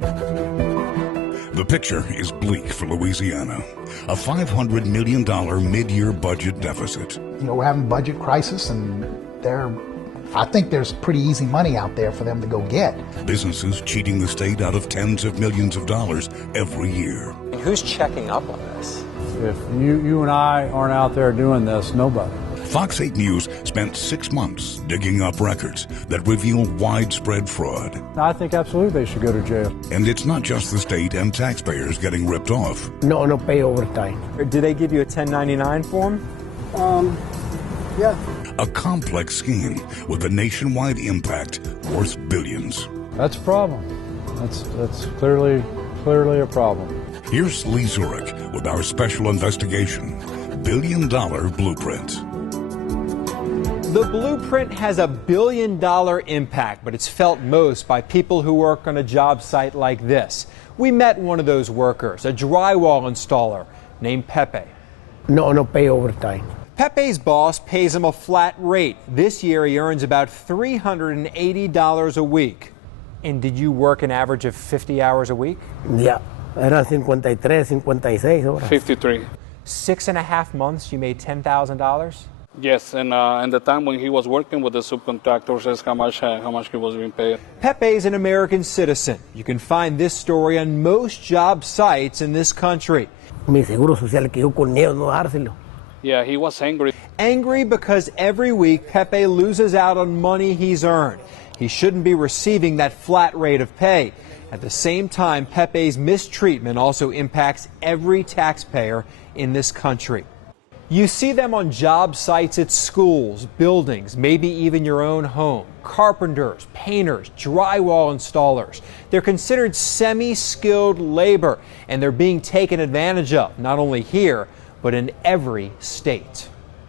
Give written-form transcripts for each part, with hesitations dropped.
The picture is bleak for Louisiana. A $500 million mid-year budget deficit. We're having a budget crisis, and I think there's pretty easy money out there for them to go get. Businesses cheating the state out of tens of millions of dollars every year. Who's checking up on this? If you and I aren't out there doing this, nobody. Fox 8 News spent 6 months digging up records that reveal widespread fraud. I think absolutely they should go to jail. And it's not just the state and taxpayers getting ripped off. No pay overtime. Did they give you a 1099 form? Yeah. A complex scheme with a nationwide impact worth billions. That's a problem. That's clearly a problem. Here's Lee Zurik with our special investigation, $1 billion blueprint. The blueprint has a $1 billion impact, but it's felt most by people who work on a job site like this. We met one of those workers, a drywall installer named Pepe. No pay overtime. Pepe's boss pays him a flat rate. This year he earns about $380 a week. And did you work an average of 50 hours a week? Yeah, eran 53, 56 horas. 53. 6.5 months you made $10,000? Yes, and the time when he was working with the subcontractors is how much he was being paid. Pepe is an American citizen. You can find this story on most job sites in this country. Mi seguro social quedó con miedo no dárselo. Yeah, he was angry. Angry because every week Pepe loses out on money he's earned. He shouldn't be receiving that flat rate of pay. At the same time, Pepe's mistreatment also impacts every taxpayer in this country. You see them on job sites at schools, buildings, maybe even your own home. Carpenters, painters, drywall installers. They're considered semi-skilled labor, and they're being taken advantage of, not only here, but in every state.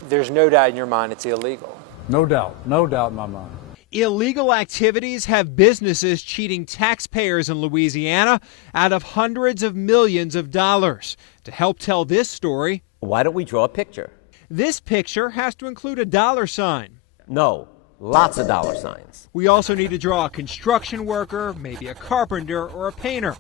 There's no doubt in your mind it's illegal. No doubt in my mind. Illegal activities have businesses cheating taxpayers in Louisiana out of hundreds of millions of dollars. To help tell this story, why don't we draw a picture? This picture has to include a dollar sign. No, lots of dollar signs. We also need to draw a construction worker, maybe a carpenter or a painter.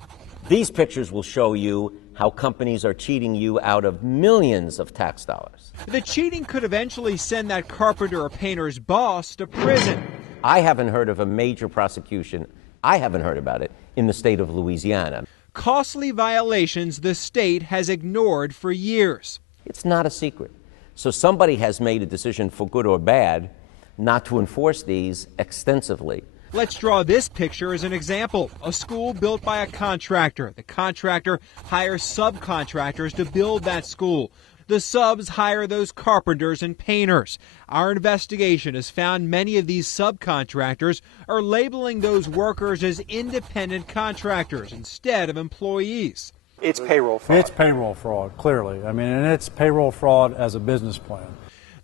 These pictures will show you how companies are cheating you out of millions of tax dollars. The cheating could eventually send that carpenter or painter's boss to prison. I haven't heard of a major prosecution. I haven't heard about it in the state of Louisiana. Costly violations the state has ignored for years. It's not a secret. So somebody has made a decision, for good or bad, not to enforce these extensively. Let's draw this picture as an example. A school built by a contractor. The contractor hires subcontractors to build that school. The subs hire those carpenters and painters. Our investigation has found many of these subcontractors are labeling those workers as independent contractors instead of employees. It's payroll fraud. It's payroll fraud, clearly. And it's payroll fraud as a business plan.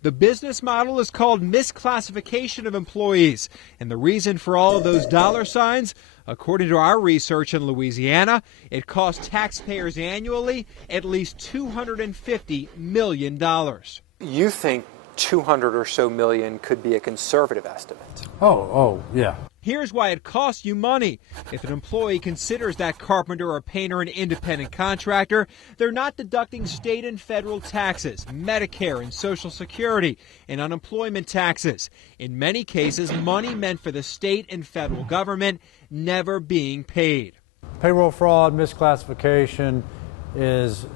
The business model is called misclassification of employees. And the reason for all of those dollar signs, according to our research in Louisiana, it costs taxpayers annually at least $250 million. You think 200 or so million could be a conservative estimate? Oh, yeah. Here's why it costs you money. If an employee considers that carpenter or painter an independent contractor, they're not deducting state and federal taxes, Medicare and Social Security, and unemployment taxes. In many cases, money meant for the state and federal government never being paid. Payroll fraud, misclassification is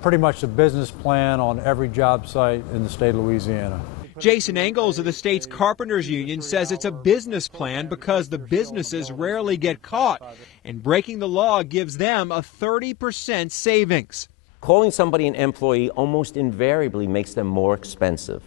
pretty much the business plan on every job site in the state of Louisiana. Jason Engels of the state's Carpenters Union says it's a business plan because the businesses rarely get caught, and breaking the law gives them a 30% savings. Calling somebody an employee almost invariably makes them more expensive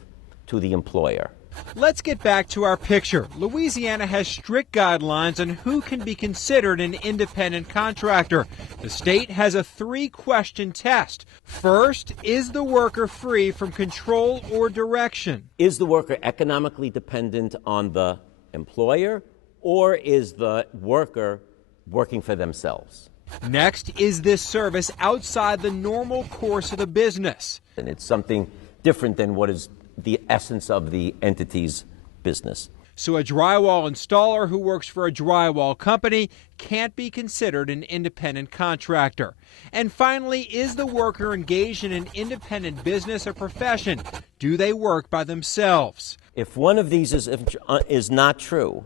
to the employer. Let's get back to our picture. Louisiana has strict guidelines on who can be considered an independent contractor. The state has a 3-question test. First, is the worker free from control or direction? Is the worker economically dependent on the employer, or is the worker working for themselves? Next, is this service outside the normal course of the business? And it's something different than what is the essence of the entity's business. So a drywall installer who works for a drywall company can't be considered an independent contractor. And finally, is the worker engaged in an independent business or profession? Do they work by themselves? If one of these is not true,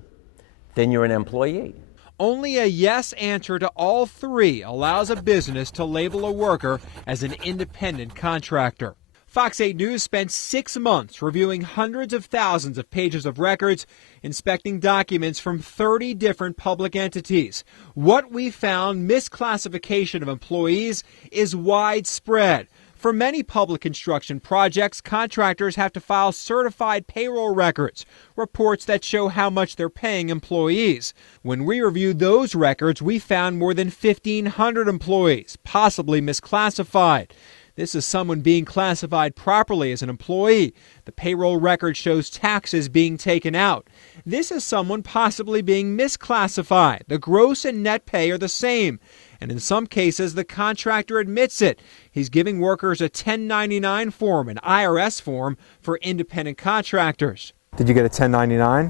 then you're an employee. Only a yes answer to all three allows a business to label a worker as an independent contractor. Fox 8 News spent 6 months reviewing hundreds of thousands of pages of records, inspecting documents from 30 different public entities. What we found, misclassification of employees is widespread. For many public construction projects, contractors have to file certified payroll records, reports that show how much they're paying employees. When we reviewed those records, we found more than 1,500 employees, possibly misclassified. This is someone being classified properly as an employee. The payroll record shows taxes being taken out. This is someone possibly being misclassified. The gross and net pay are the same. And in some cases, the contractor admits it. He's giving workers a 1099 form, an IRS form, for independent contractors. Did you get a 1099?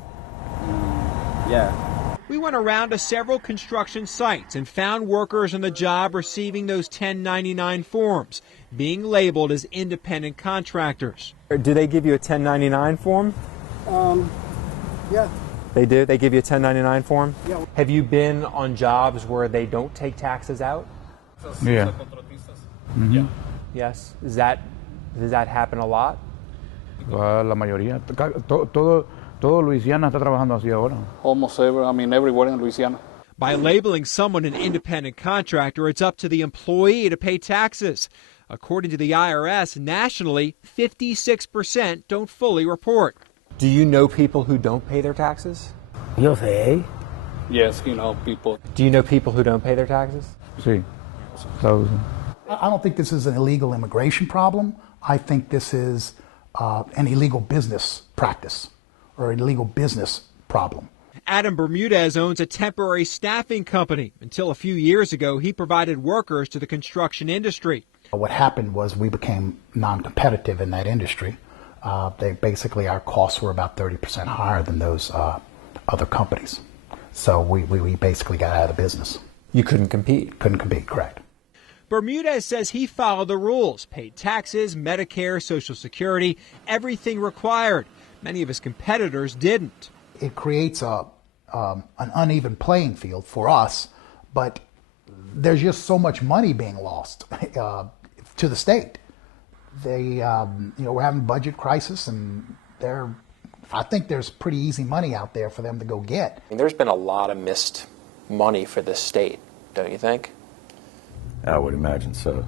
Yeah. We went around to several construction sites and found workers on the job receiving those 1099 forms, being labeled as independent contractors. Do they give you a 1099 form? Yeah. They do? They give you a 1099 form? Yeah. Have you been on jobs where they don't take taxes out? Yeah. Yeah. Yes. Does that happen a lot? La mayoría. Todo Louisiana está trabajando así ahora. Almost everywhere in Louisiana. By labeling someone an independent contractor, it's up to the employee to pay taxes. According to the IRS, nationally, 56% don't fully report. Do you know people who don't pay their taxes? Yo sé. Yes, people. Do you know people who don't pay their taxes? Sí. So, I don't think this is an illegal immigration problem. I think this is an illegal business practice or an illegal business problem. Adam Bermudez owns a temporary staffing company. Until a few years ago, he provided workers to the construction industry. What happened was we became non-competitive in that industry. Our costs were about 30% higher than those other companies. So we basically got out of the business. You couldn't compete? Couldn't compete, correct. Bermudez says he followed the rules, paid taxes, Medicare, Social Security, everything required. Many of his competitors didn't. It creates an uneven playing field for us, but there's just so much money being lost to the state. We're having a budget crisis, and I think there's pretty easy money out there for them to go get. There's been a lot of missed money for this state, don't you think? I would imagine so.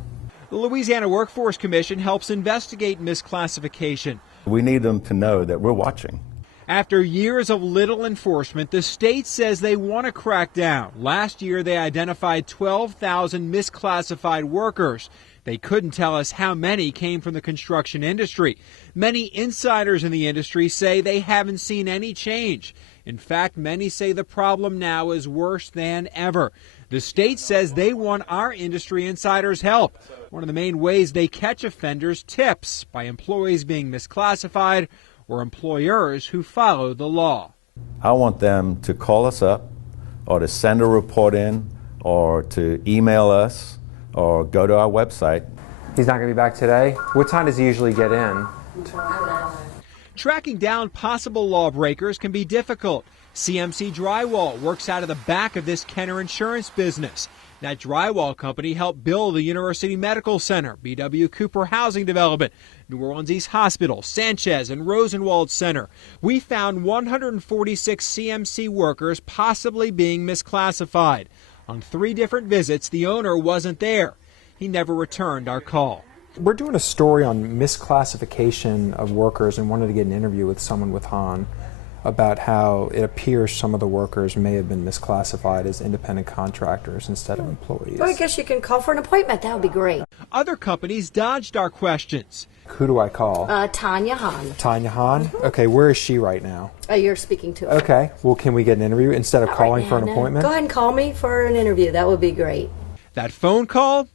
The Louisiana Workforce Commission helps investigate misclassification. We need them to know that we're watching. After years of little enforcement, the state says they want to crack down. Last year, they identified 12,000 misclassified workers. They couldn't tell us how many came from the construction industry. Many insiders in the industry say they haven't seen any change. In fact, many say the problem now is worse than ever. The state says they want our industry insiders' help. One of the main ways they catch offenders, tips by employees being misclassified or employers who follow the law. I want them to call us up or to send a report in or to email us or go to our website. He's not going to be back today? What time does he usually get in? Tracking down possible lawbreakers can be difficult. CMC Drywall works out of the back of this Kenner Insurance business. That drywall company helped build the University Medical Center, B.W. Cooper Housing Development, New Orleans East Hospital, Sanchez and Rosenwald Center. We found 146 CMC workers possibly being misclassified. On 3 different visits, the owner wasn't there. He never returned our call. We're doing a story on misclassification of workers and wanted to get an interview with someone with Han about how it appears some of the workers may have been misclassified as independent contractors instead of employees. Well, I guess you can call for an appointment. That would be great. Other companies dodged our questions. Who do I call? Tanya Han. Tanya Han? Okay, where is she right now? You're speaking to her. Okay, well, can we get an interview instead of calling for an appointment? Go ahead and call me for an interview. That would be great. That phone call?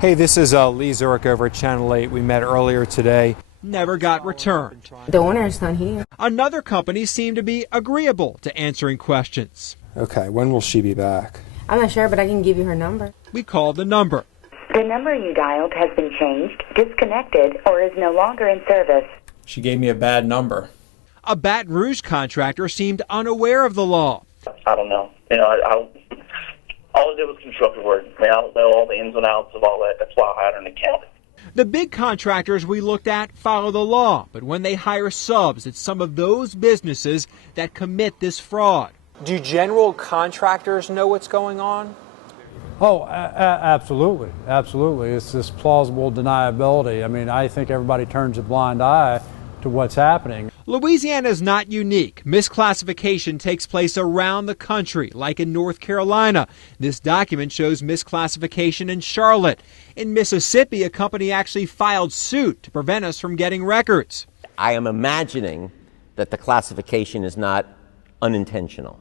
Hey, this is Lee Zurik over at Channel 8. We met earlier today. never got returned. The owner's not here. Another company seemed to be agreeable to answering questions. Okay, when will she be back? I'm not sure, but I can give you her number. We called the number. The number you dialed has been changed, disconnected, or is no longer in service. She gave me a bad number. A Baton Rouge contractor seemed unaware of the law. I don't know. All I did was construction work. I don't know all the ins and outs of all that. That's why I hired an accountant. The big contractors we looked at follow the law, but when they hire subs, it's some of those businesses that commit this fraud. Do general contractors know what's going on? Oh, absolutely. Absolutely. It's this plausible deniability. I mean, I think everybody turns a blind eye to what's happening. Louisiana is not unique. Misclassification takes place around the country, like in North Carolina. This document shows misclassification in Charlotte. In Mississippi, a company actually filed suit to prevent us from getting records. I am imagining that the classification is not unintentional,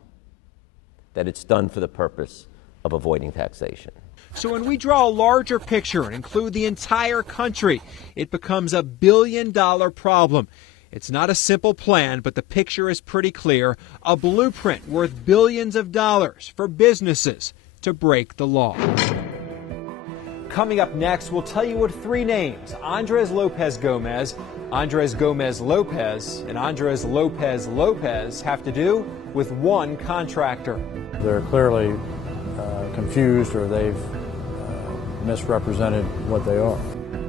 that it's done for the purpose of avoiding taxation. So when we draw a larger picture and include the entire country, it becomes a billion-dollar problem. It's not a simple plan, but the picture is pretty clear. A blueprint worth billions of dollars for businesses to break the law. Coming up next, we'll tell you what three names, Andres Lopez Gomez, Andres Gomez Lopez, and Andres Lopez Lopez, have to do with one contractor. They're clearly confused, or they've misrepresented what they are.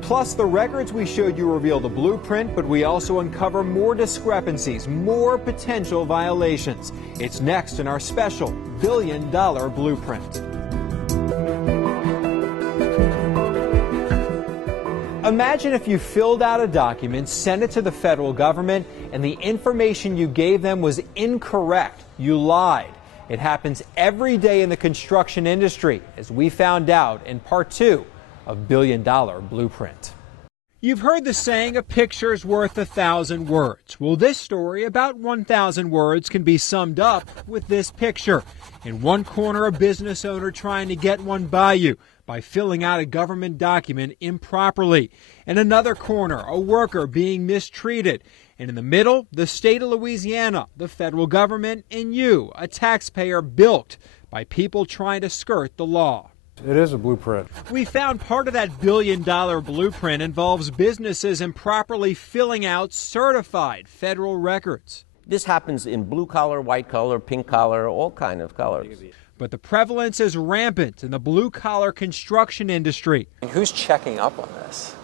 Plus, the records we showed you reveal the blueprint, but we also uncover more discrepancies, more potential violations. It's next in our special billion-dollar blueprint. Imagine if you filled out a document, sent it to the federal government, and the information you gave them was incorrect. You lied. It happens every day in the construction industry, as we found out in part 2 of Billion-Dollar Blueprint. You've heard the saying, a picture's worth 1,000 words. Well, this story, about 1,000 words, can be summed up with this picture. In one corner, a business owner trying to get one by you by filling out a government document improperly. In another corner, a worker being mistreated. And in the middle, the state of Louisiana, the federal government, and you, a taxpayer bilked by people trying to skirt the law. It is a blueprint. We found part of that billion-dollar blueprint involves businesses improperly filling out certified federal records. This happens in blue collar, white collar, pink collar, all kind of colors. But the prevalence is rampant in the blue-collar construction industry. And who's checking up on this?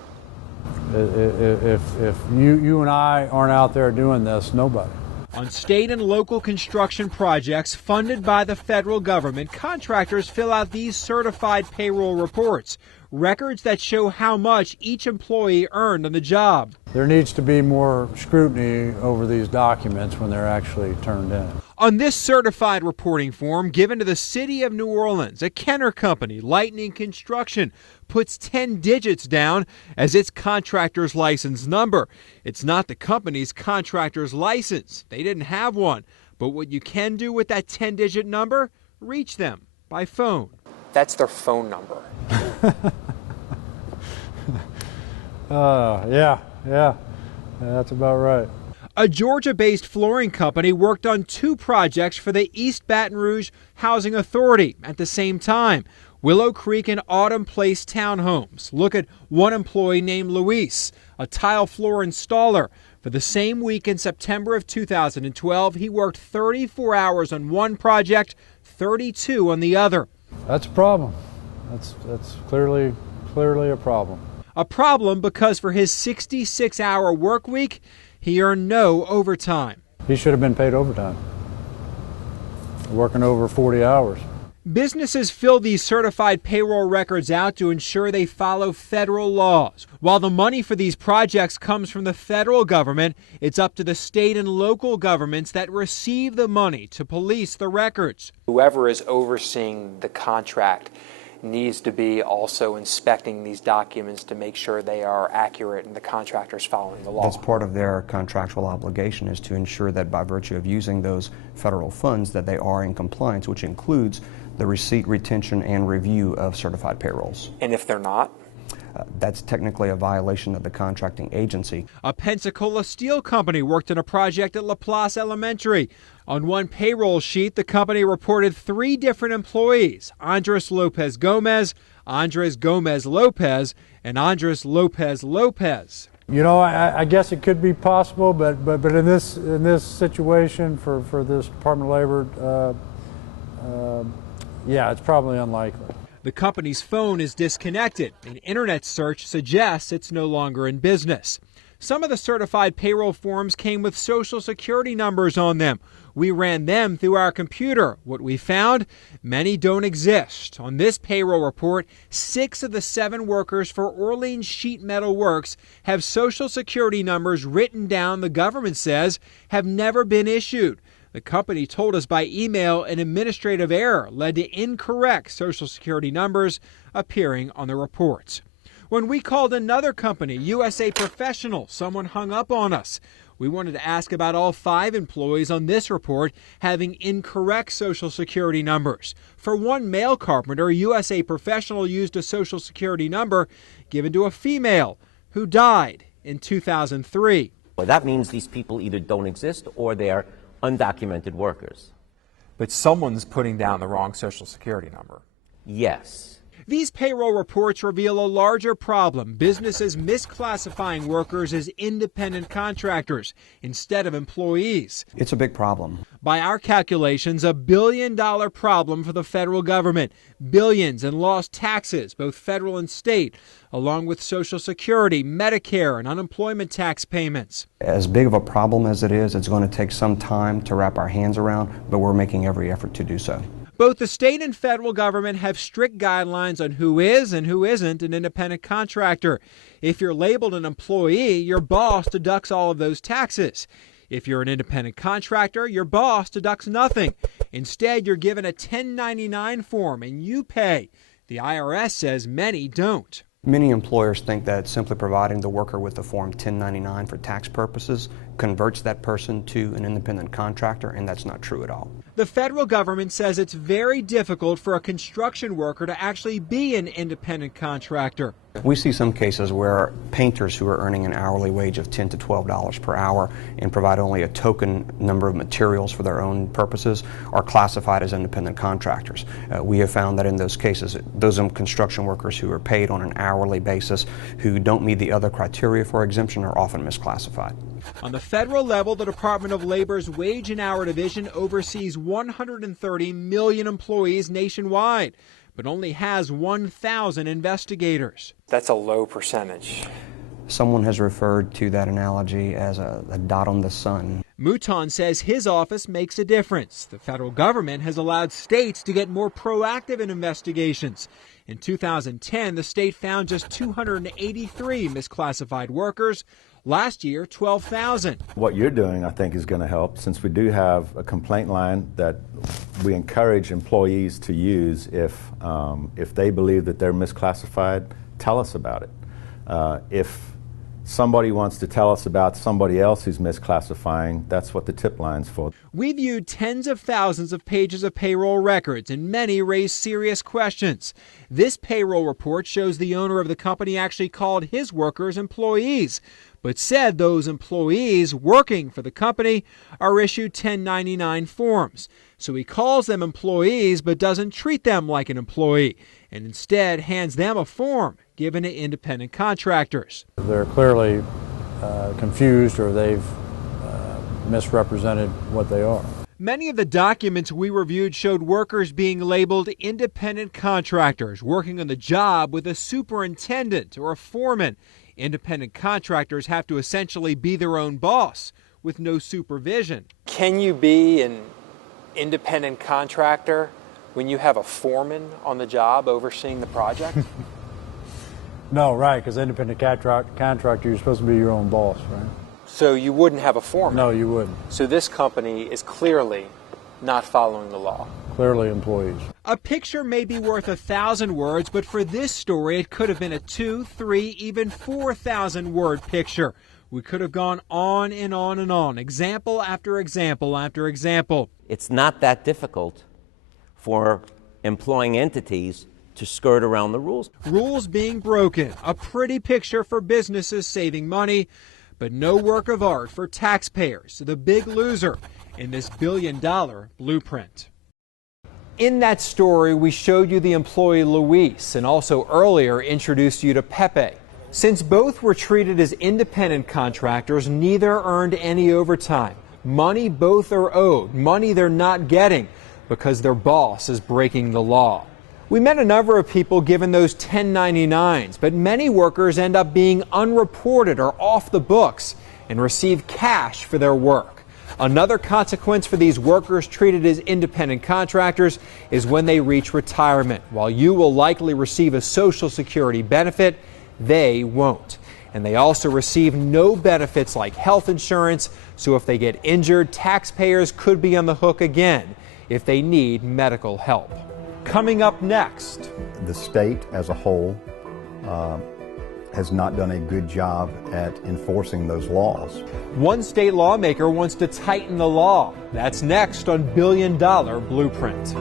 If you and I aren't out there doing this, nobody. On state and local construction projects funded by the federal government, contractors fill out these certified payroll reports, records that show how much each employee earned on the job. There needs to be more scrutiny over these documents when they're actually turned in. On this certified reporting form given to the city of New Orleans, a Kenner company, Lightning Construction, puts 10 digits down as its contractor's license number. It's not the company's contractor's license. They didn't have one. But what you can do with that 10-digit number, reach them by phone. That's their phone number. Yeah, that's about right. A Georgia-based flooring company worked on 2 projects for the East Baton Rouge Housing Authority at the same time. Willow Creek and Autumn Place townhomes. Look at one employee named Luis, a tile floor installer. For the same week in September of 2012, he worked 34 hours on one project, 32 on the other. That's a problem. That's clearly a problem. A problem because for his 66-hour work week, he earned no overtime. He should have been paid overtime, working over 40 hours. Businesses fill these certified payroll records out to ensure they follow federal laws. While the money for these projects comes from the federal government, it's up to the state and local governments that receive the money to police the records. Whoever is overseeing the contract needs to be also inspecting these documents to make sure they are accurate and the contractor's following the law. That's part of their contractual obligation, is to ensure that by virtue of using those federal funds that they are in compliance, which includes the receipt, retention, and review of certified payrolls. And if they're not? That's technically a violation of the contracting agency. A Pensacola steel company worked on a project at LaPlace Elementary. On one payroll sheet, the company reported 3 different employees: Andres Lopez Gomez, Andres Gomez Lopez, and Andres Lopez Lopez. You know, I guess it could be possible, but in this situation for this Department of Labor, yeah, it's probably unlikely. The company's phone is disconnected. An internet search suggests it's no longer in business. Some of the certified payroll forms came with Social Security numbers on them. We ran them through our computer. What we found? Many don't exist. On this payroll report, 6 of the 7 workers for Orleans Sheet Metal Works have Social Security numbers written down, the government says, have never been issued. The company told us by email an administrative error led to incorrect Social Security numbers appearing on the reports. When we called another company, USA Professional, someone hung up on us. We wanted to ask about all 5 employees on this report having incorrect Social Security numbers. For one male carpenter, USA Professional used a Social Security number given to a female who died in 2003. Well, that means these people either don't exist or they are undocumented workers. But someone's putting down the wrong Social Security number. Yes. These payroll reports reveal a larger problem: businesses misclassifying workers as independent contractors instead of employees. It's a big problem. By our calculations, $1 billion problem for the federal government. Billions in lost taxes, both federal and state, along with Social Security, Medicare, and unemployment tax payments. As big of a problem as it is, it's going to take some time to wrap our hands around, but we're making every effort to do so. Both the state and federal government have strict guidelines on who is and who isn't an independent contractor. If you're labeled an employee, your boss deducts all of those taxes. If you're an independent contractor, your boss deducts nothing. Instead, you're given a 1099 form and you pay. The IRS says many don't. Many employers think that simply providing the worker with the Form 1099 for tax purposes converts that person to an independent contractor, and that's not true at all. The federal government says it's very difficult for a construction worker to actually be an independent contractor. We see some cases where painters who are earning an hourly wage of $10 to $12 per hour and provide only a token number of materials for their own purposes are classified as independent contractors. We have found that in those cases, those construction workers who are paid on an hourly basis who don't meet the other criteria for exemption are often misclassified. On the federal level, the Department of Labor's Wage and Hour Division oversees 130 million employees nationwide, but only has 1,000 investigators. That's a low percentage. Someone has referred to that analogy as a dot on the sun. Mouton says his office makes a difference. The federal government has allowed states to get more proactive in investigations. In 2010, the state found just 283 misclassified workers. Last year, 12,000. What you're doing, I think, is going to help, since we do have a complaint line that we encourage employees to use if they believe that they're misclassified. Tell us about it. If somebody wants to tell us about somebody else who's misclassifying, that's what the tip line's for. We viewed tens of thousands of pages of payroll records, and many raised serious questions. This payroll report shows the owner of the company actually called his workers employees, but said those employees working for the company are issued 1099 forms. So he calls them employees but doesn't treat them like an employee, and instead hands them a form given to independent contractors. They're clearly confused, or they've misrepresented what they are. Many of the documents we reviewed showed workers being labeled independent contractors, working on the job with a superintendent or a foreman. Independent contractors have to essentially be their own boss with no supervision. Can you be an independent contractor when you have a foreman on the job overseeing the project? No, right, because independent contractor, you're supposed to be your own boss, right? So you wouldn't have a foreman? No, you wouldn't. So this company is clearly not following the law. Clearly employees. A picture may be worth 1,000 words, but for this story, it could have been a 2, 3, even 4,000 word picture. We could have gone on and on and on, example after example after example. It's not that difficult for employing entities to skirt around the rules. Rules being broken, a pretty picture for businesses saving money, but no work of art for taxpayers, the big loser in this billion-dollar blueprint. In that story, we showed you the employee Luis and also earlier introduced you to Pepe. Since both were treated as independent contractors, neither earned any overtime. Money both are owed, money they're not getting because their boss is breaking the law. We met a number of people given those 1099s, but many workers end up being unreported or off the books and receive cash for their work. Another consequence for these workers treated as independent contractors is when they reach retirement. While you will likely receive a Social Security benefit, they won't. And they also receive no benefits like health insurance, so if they get injured, taxpayers could be on the hook again if they need medical help. Coming up next. The state as a whole has not done a good job at enforcing those laws. One state lawmaker wants to tighten the law. That's next on Billion Dollar Blueprint.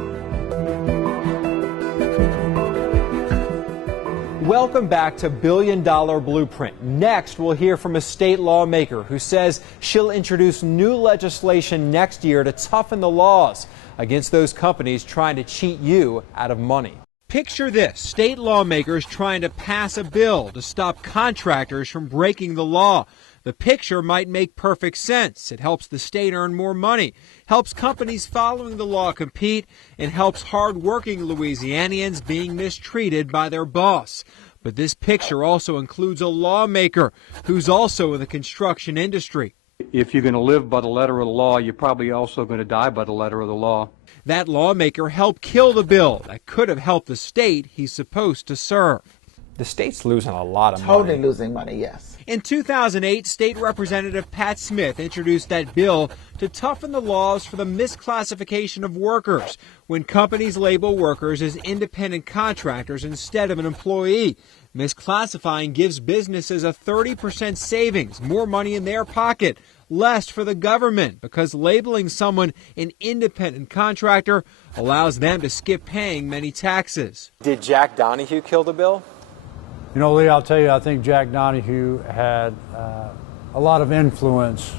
Welcome back to Billion Dollar Blueprint. Next, we'll hear from a state lawmaker who says she'll introduce new legislation next year to toughen the laws against those companies trying to cheat you out of money. Picture this, state lawmakers trying to pass a bill to stop contractors from breaking the law. The picture might make perfect sense. It helps the state earn more money, helps companies following the law compete, and helps hard-working Louisianians being mistreated by their boss. But this picture also includes a lawmaker who's also in the construction industry. If you're going to live by the letter of the law, you're probably also going to die by the letter of the law. That lawmaker helped kill the bill that could have helped the state he's supposed to serve. The state's losing a lot of money. Totally losing money, yes. In 2008, State Representative Pat Smith introduced that bill to toughen the laws for the misclassification of workers when companies label workers as independent contractors instead of an employee. Misclassifying gives businesses a 30% savings, more money in their pocket, less for the government, because labeling someone an independent contractor allows them to skip paying many taxes. Did Jack Donahue kill the bill? You know, Lee, I'll tell you, I think Jack Donahue had a lot of influence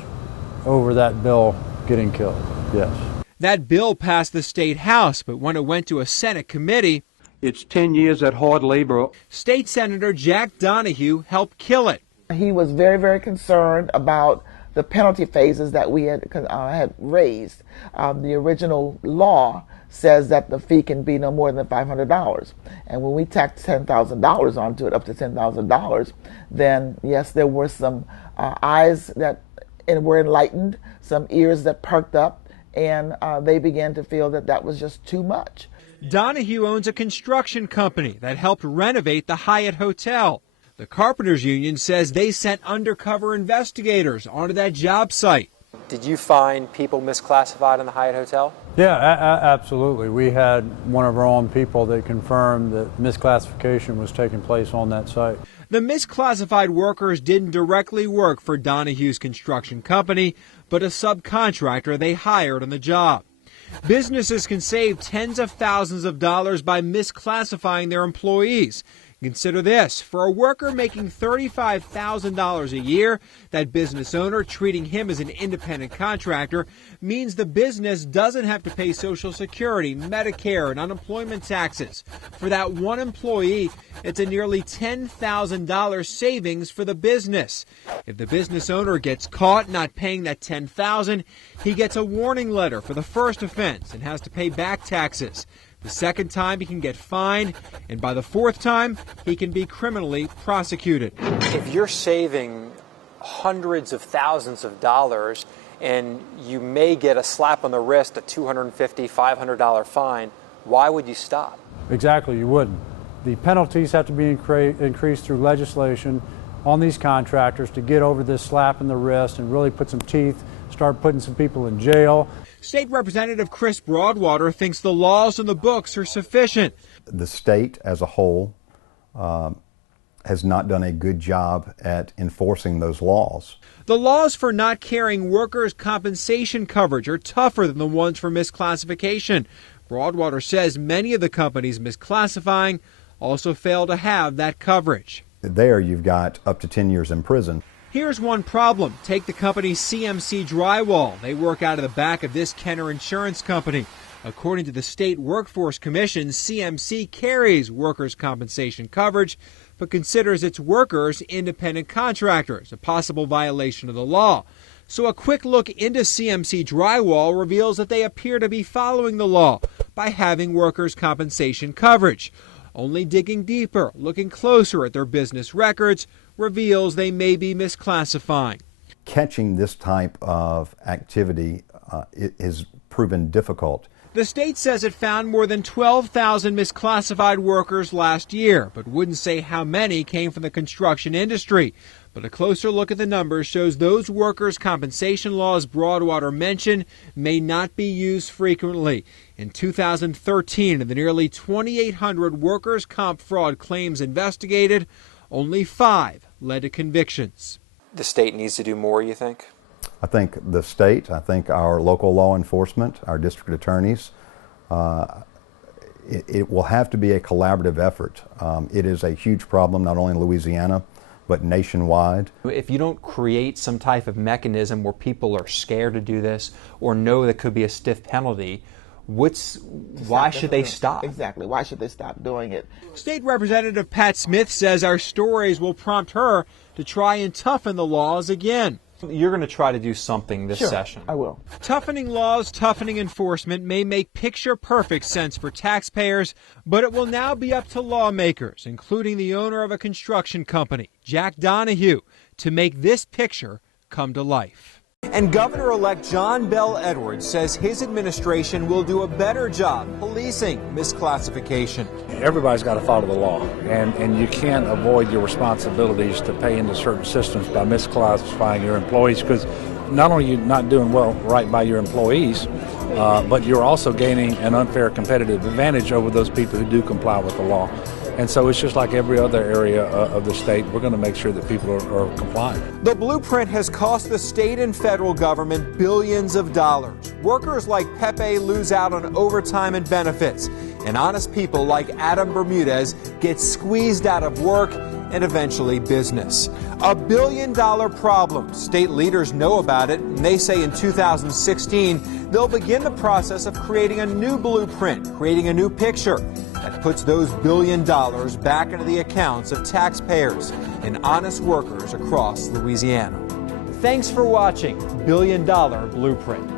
over that bill getting killed, yes. That bill passed the state house, but when it went to a Senate committee, it's 10 years at hard labor. State Senator Jack Donahue helped kill it. He was very, very concerned about the penalty phases that we had raised. The original law says that the fee can be no more than $500. And when we tacked $10,000 onto it, up to $10,000, then yes, there were some eyes that were enlightened, some ears that perked up, and they began to feel that that was just too much. Donahue owns a construction company that helped renovate the Hyatt Hotel. The Carpenters Union says they sent undercover investigators onto that job site. Did you find people misclassified in the Hyatt Hotel? Yeah, absolutely. We had one of our own people that confirmed that misclassification was taking place on that site. The misclassified workers didn't directly work for Donahue's construction company, but a subcontractor they hired on the job. Businesses can save tens of thousands of dollars by misclassifying their employees. Consider this, for a worker making $35,000 a year, that business owner treating him as an independent contractor means the business doesn't have to pay Social Security, Medicare, and unemployment taxes. For that one employee, it's a nearly $10,000 savings for the business. If the business owner gets caught not paying that $10,000, he gets a warning letter for the first offense and has to pay back taxes. The second time, he can get fined, and by the fourth time, he can be criminally prosecuted. If you're saving hundreds of thousands of dollars and you may get a slap on the wrist, a $250, $500 fine, why would you stop? Exactly, you wouldn't. The penalties have to be increased through legislation on these contractors to get over this slap in the wrist and really put some teeth, start putting some people in jail. State Representative Chris Broadwater thinks the laws in the books are sufficient. The state as a whole has not done a good job at enforcing those laws. The laws for not carrying workers' compensation coverage are tougher than the ones for misclassification. Broadwater says many of the companies misclassifying also fail to have that coverage. There you've got up to 10 years in prison. Here's one problem. Take the company CMC Drywall. They work out of the back of this Kenner Insurance Company. According to the State Workforce Commission, CMC carries workers' compensation coverage, but considers its workers independent contractors, a possible violation of the law. So a quick look into CMC Drywall reveals that they appear to be following the law by having workers' compensation coverage. Only digging deeper, looking closer at their business records, reveals they may be misclassifying. Catching this type of activity is proven difficult. The state says it found more than 12,000 misclassified workers last year, but wouldn't say how many came from the construction industry. But a closer look at the numbers shows those workers' compensation laws Broadwater mentioned may not be used frequently. In 2013, of the nearly 2,800 workers' comp fraud claims investigated, only 5 led to convictions. The state needs to do more, you think? I think the state, I think our local law enforcement, our district attorneys, it will have to be a collaborative effort. It is a huge problem, not only in Louisiana, but nationwide. If you don't create some type of mechanism where people are scared to do this or know there could be a stiff penalty, why should they stop? Exactly. Why should they stop doing it? State Representative Pat Smith says our stories will prompt her to try and toughen the laws again. You're going to try to do something this session. I will. Toughening laws, toughening enforcement may make picture-perfect sense for taxpayers, but it will now be up to lawmakers, including the owner of a construction company, Jack Donahue, to make this picture come to life. And Governor-elect John Bell Edwards says his administration will do a better job policing misclassification. Everybody's got to follow the law, and you can't avoid your responsibilities to pay into certain systems by misclassifying your employees, because not only are you not doing right by your employees, but you're also gaining an unfair competitive advantage over those people who do comply with the law. And so it's just like every other area of the state. We're going to make sure that people are compliant. The blueprint has cost the state and federal government billions of dollars. Workers like Pepe lose out on overtime and benefits. And honest people like Adam Bermudez get squeezed out of work and eventually business. $1 billion problem. State leaders know about it, and they say in 2016 they'll begin the process of creating a new blueprint, creating a new picture that puts those $1 billion back into the accounts of taxpayers and honest workers across Louisiana. Thanks for watching $1 Billion Blueprint.